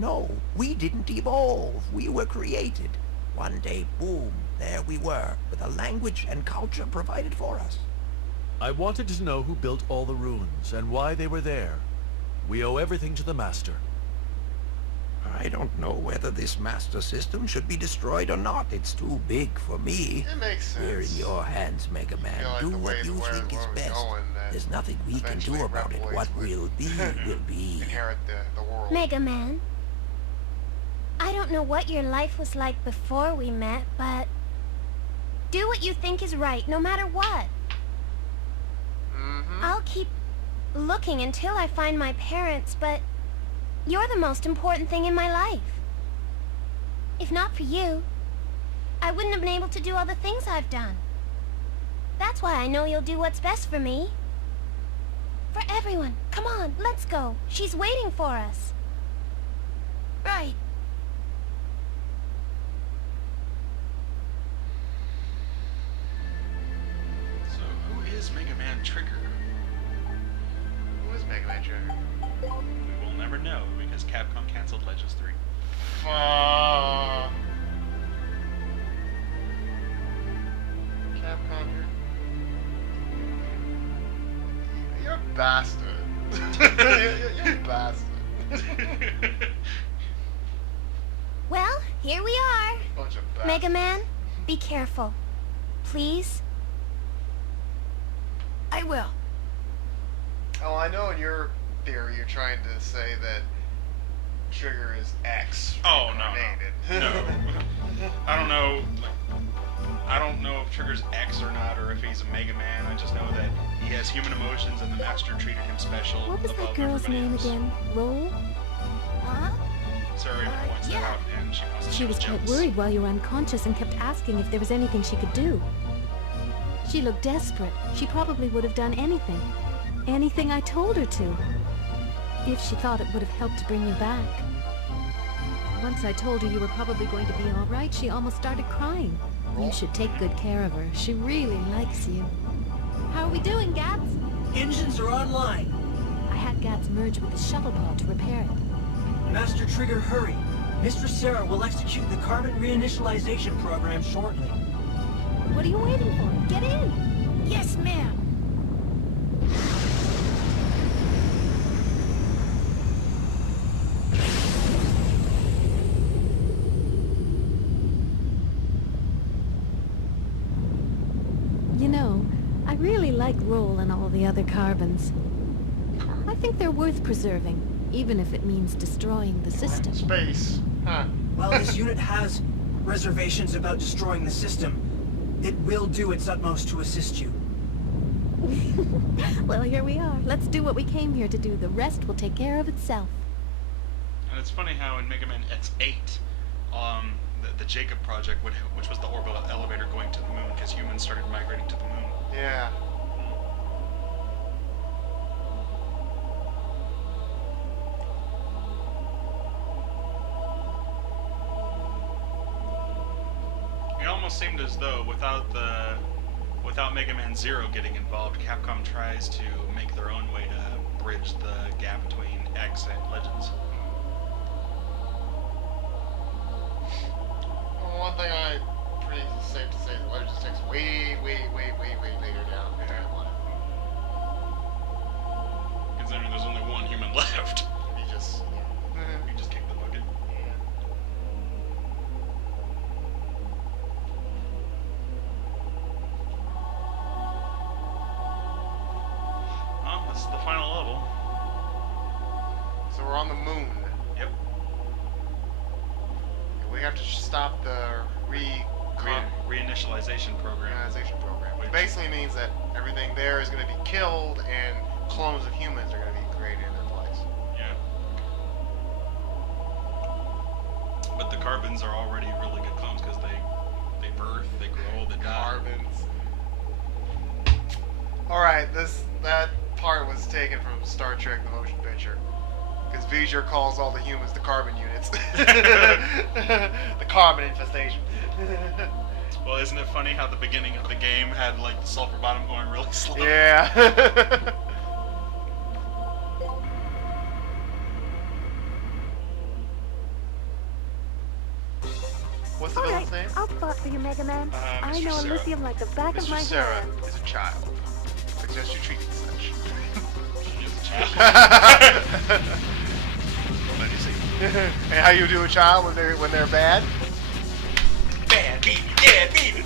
no. We didn't evolve. We were created. One day, boom, there we were, with a language and culture provided for us. I wanted to know who built all the ruins and why they were there. We owe everything to the Master. I don't know whether this master system should be destroyed or not. It's too big for me. It makes sense. We're in your hands, Mega Man. Feel like Do the way what you the think is world was best. going, that There's nothing we can do eventually about it. Rebel What would will be, will be. inherit the world. Mega Man, I don't know what your life was like before we met, but do what you think is right, no matter what. I'll keep looking until I find my parents, but you're the most important thing in my life. If not for you, I wouldn't have been able to do all the things I've done. That's why I know you'll do what's best for me. For everyone. Come on, let's go. She's waiting for us. Right. So, who is Mega Man Trigger? Who is Mega Man Trigger? We will never know because Capcom canceled Legends 3. Capcom, you're a bastard. you're a bastard. Well, here we are. Bunch of bastards. Mega Man, be careful. Please? I will. Oh, I know in your theory you're trying to say that Trigger is X. Oh, reincarnated. No. I don't know. I don't know if Trigger's X or not, or if he's a Mega Man. I just know that he has human emotions, and the Master treated him special. What was that above girl's everybody name else. again? Roll? Huh? Sarah points that out, and she must. She was quite jealous. worried while you were unconscious and kept asking if there was anything she could do. She looked desperate. She probably would have done anything. Anything I told her to. If she thought it would have helped to bring you back. Once I told her you were probably going to be all right, she almost started crying. You should take good care of her. She really likes you. How are we doing, Gats? Engines are online. I had Gats merge with the shuttle pod to repair it. Master Trigger, hurry. Mistress Sarah will execute the carbon reinitialization program shortly. What are you waiting for? Get in! Yes, ma'am. You know, I really like Roll and all the other carbons. I think they're worth preserving, even if it means destroying the system. Space. Huh. While this unit has reservations about destroying the system, it will do its utmost to assist you. Well, here we are. Let's do what we came here to do. The rest will take care of itself. And it's funny how in Mega Man X8, the Jacob project, which was the orbital elevator going to the moon, because humans started migrating to the moon. Yeah. It almost seemed as though without Mega Man Zero getting involved, Capcom tries to make their own way to bridge the gap between X and Legends. Well, one thing pretty safe to say, the Legends takes way later down the timeline. Considering there's only one human left. He just, We just kicked the bucket. This is the final level. So we're on the moon. Yep. We have to stop the Reinitialization program. reorganization program, which basically means that everything there is going to be killed and clones of humans are going to be created in their place. Yeah. But the carbons are already really good clones because they birth, they grow, they die. Carbons. Alright, that part was taken from Star Trek The Motion Picture. Because V'ger calls all the humans the carbon units. The carbon infestation. Well, isn't it funny how the beginning of the game had like the sulfur bottom going really slow? Yeah. What's the All villain's right, name? I'll spot for you, Mega Man. I Mr. know Sarah. Elysium like the back of Mr. my Sarah hand. is a child. Suggest you treat it as such. Let me see. And how you do a child when they're bad? Bad, beat me, yeah, beat me.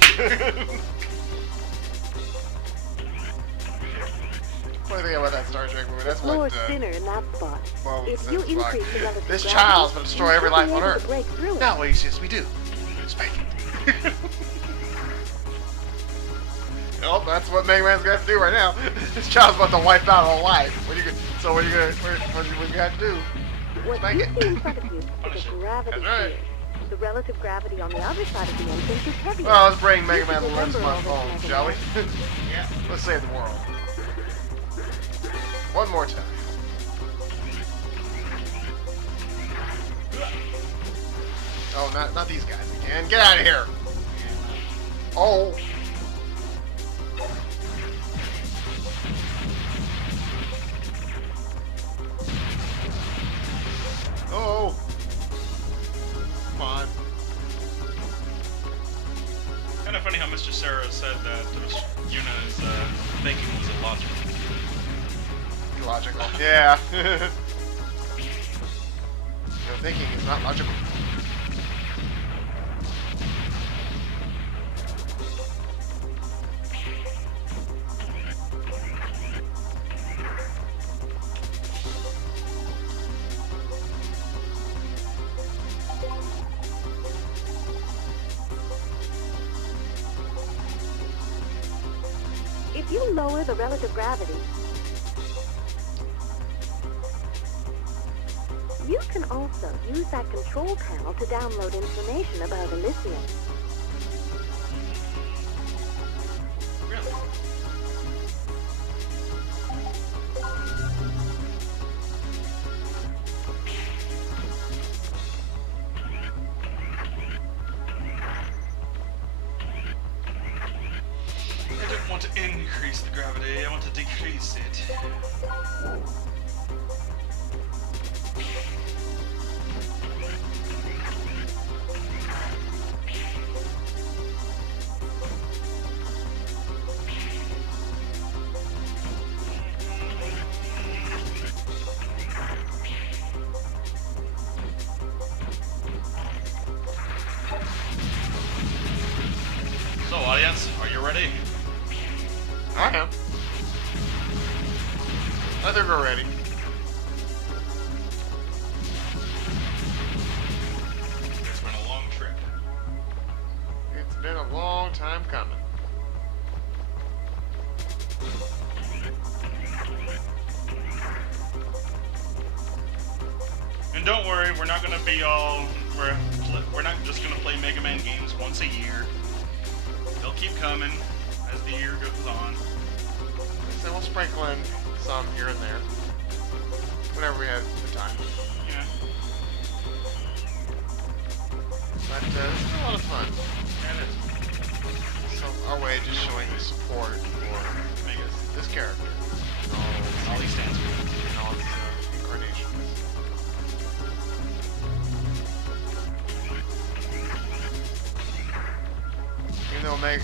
Funny thing about that Star Trek movie, that's Floor what thinner in that spot. well, If says you like, increase the relative this gravity, child's gonna destroy you every should life be on able to Earth. break through it. No, well, yes, we do. Spank it. Well, that's what Mega Man's got to do right now. This child's about to wipe out all life. What you gonna have to do? What Spank you it. see in front of you is Punish a it. gravity That's right. field. The relative gravity on the other side of the entrance is heavier. Well, let's bring Mega You Man should the lens remember all my this, phone, Mega shall we? Man. Yeah. Let's save the world. One more time. Oh, not these guys again. Get out of here. Oh. Oh. Come on. Kind of funny how Mr. Sarah said that Yuna's thinking was illogical. Logical. Yeah. Your thinking is not logical. If you lower the relative gravity, you can also use that control panel to download information about Elysium. Really? I don't want to increase the gravity, I want to decrease it. So, audience, are you ready? I am. I think we're ready. It's been a long trip. It's been a long time coming. And don't worry, we're not gonna be all we're not just gonna play Mega Man games once a year. They'll keep coming as the year goes on. So we'll sprinkle in some here and there. Whenever we have the time. Yeah, But this is a lot of fun. that is. So our way of just showing the support for this character. And All he stands for. all its incarnations.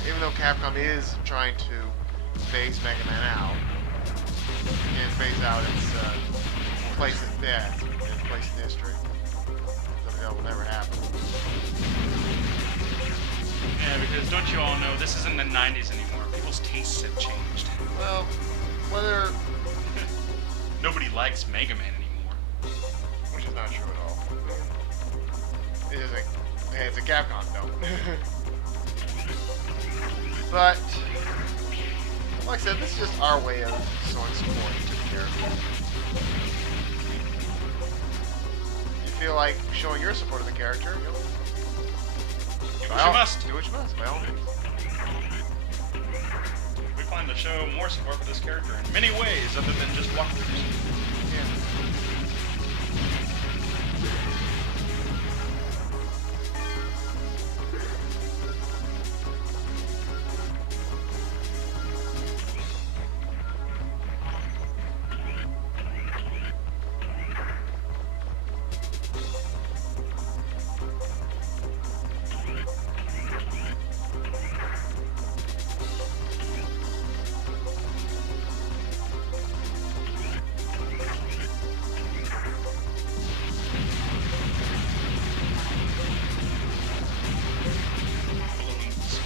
Even though Capcom is trying to phase Mega Man out, and phase out its place in death, its place in history, that will never happen. Yeah, because don't you all know this isn't the 90s anymore. People's tastes have changed. Well, whether, Nobody likes Mega Man anymore. which is not true at all. It's a Capcom though. But, like I said, this is just our way of showing support to the character. You feel like showing your support of the character, Do what well, you must. do what you must, by all means. We plan to show more support for this character in many ways other than just walkthroughs. Yeah.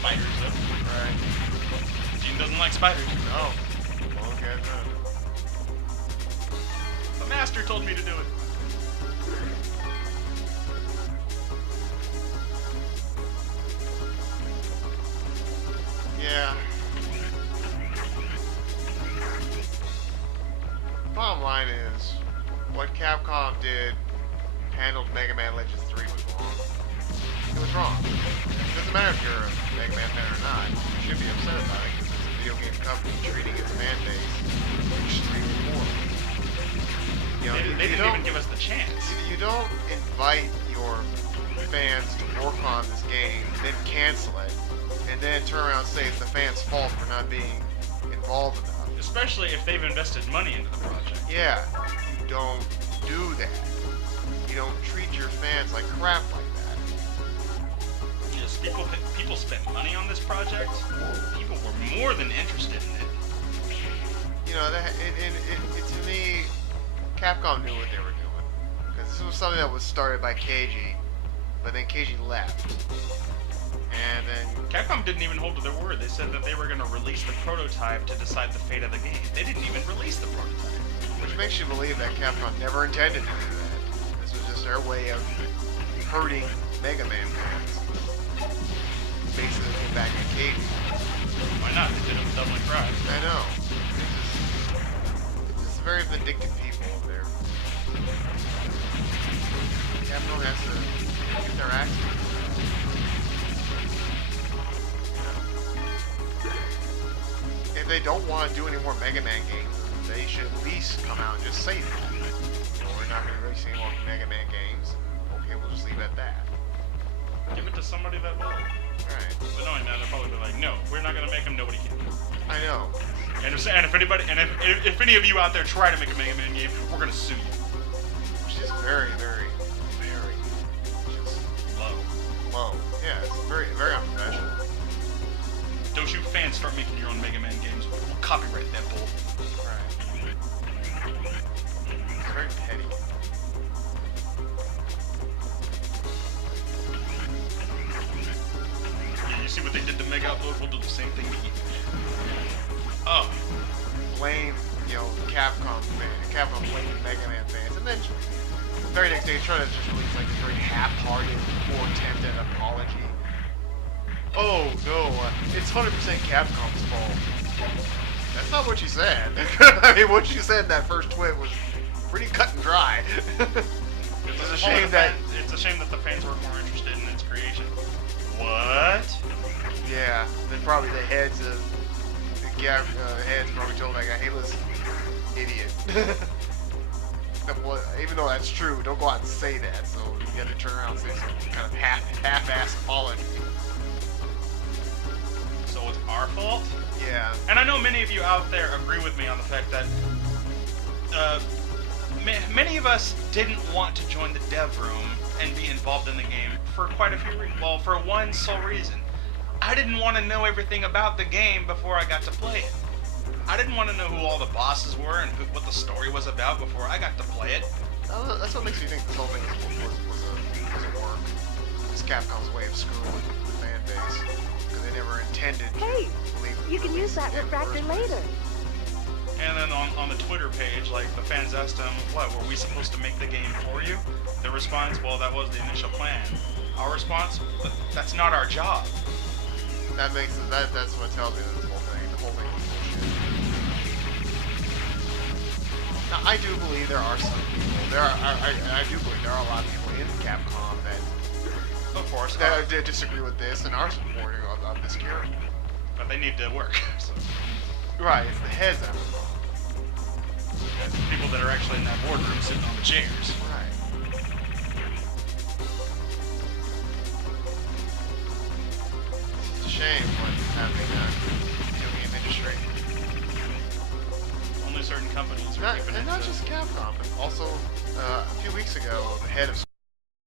spiders, though. Right. Gene doesn't like spiders. No. Well, okay, no. The master told me to do it. Yeah. Bottom line is, what Capcom did, handled Mega Man Legends 3 was wrong. It was wrong. It doesn't matter if you're a Mega Man fan or not. You should be upset about it because it's a video game company treating its fan base extremely poorly. You know, They didn't even give us the chance. you don't invite your fans to work on this game, then cancel it, and then turn around and say it's the fans' fault for not being involved enough. Especially if they've invested money into the project. Yeah, you don't do that. You don't treat your fans like crap like that. Just people spent money on this project. People were more than interested in it. You know, to me, Capcom knew what they were doing. Because this was something that was started by Keiji, but then Keiji left. And then... Capcom didn't even hold to their word. They said that they were going to release the prototype to decide the fate of the game. They didn't even release the prototype. Which makes you believe that Capcom never intended to do that. This was just their way of hurting Mega Man fans. Basically came back to Keiji. Why not? They did them doubling fries. I know. It's just very vindictive people over there. Capcom has to get their act together. If they don't want to do any more Mega Man games, they should at least come out and just say that. You know, we're not going to release any more Mega Man games. Okay, we'll just leave it at that. Give it to somebody that will. Alright. But knowing that, they'll probably be like, no, we're not going to make them, nobody can. I know. And if anybody, and if any of you out there try to make a Mega Man game, we're going to sue you. Which is very, very, very just Low. low. Yeah, it's very, very unprofessional. Don't you fans start making your own Mega Man games. We'll copyright that bull. Right. It's very petty. Yeah, you see what they did to Mega Upload? We'll do the same thing to you. Oh. Blame, you know, Capcom blaming Mega Man fans, and then the very next day trying to just release like a very half-hearted, poor attempt at an apology. Oh no, it's 100% Capcom's fault. That's not what you said. I mean, what you said in that first tweet was pretty cut and dry. It's a shame that the fans were more interested in its creation. What? Yeah, then probably the heads of the heads probably told that guy, "Hey, listen, idiot." Even though that's true, don't go out and say that. So you got to turn around and say some kind of half-ass apology. So it's our fault? Yeah. And I know many of you out there agree with me on the fact that many of us didn't want to join the dev room and be involved in the game for quite a few reasons. Well, for one sole reason. I didn't want to know everything about the game before I got to play it. I didn't want to know who all the bosses were and what the story was about before I got to play it. That's what makes me think this whole thing was a work. It's Capcom's way of screwing the fan base. Because they never intended to Hey, believe you can use that in the refractor first place. later. And then on the Twitter page, like, the fans asked them, what, were we supposed to make the game for you? The response, well, that was the initial plan. Our response, that's not our job. That's what tells me that the whole thing was bullshit. Now, I do believe there are some people, I do believe there are a lot of people in Capcom that, Of course, that disagree with this and are supporting of this character. but they need to work. So, Right, it's the heads of it. that's the people that are actually in that boardroom sitting on the chairs. Right. It's a shame what's happening in the video game industry. Only certain companies are keeping it. And not So. just Capcom, but also a few weeks ago, the head of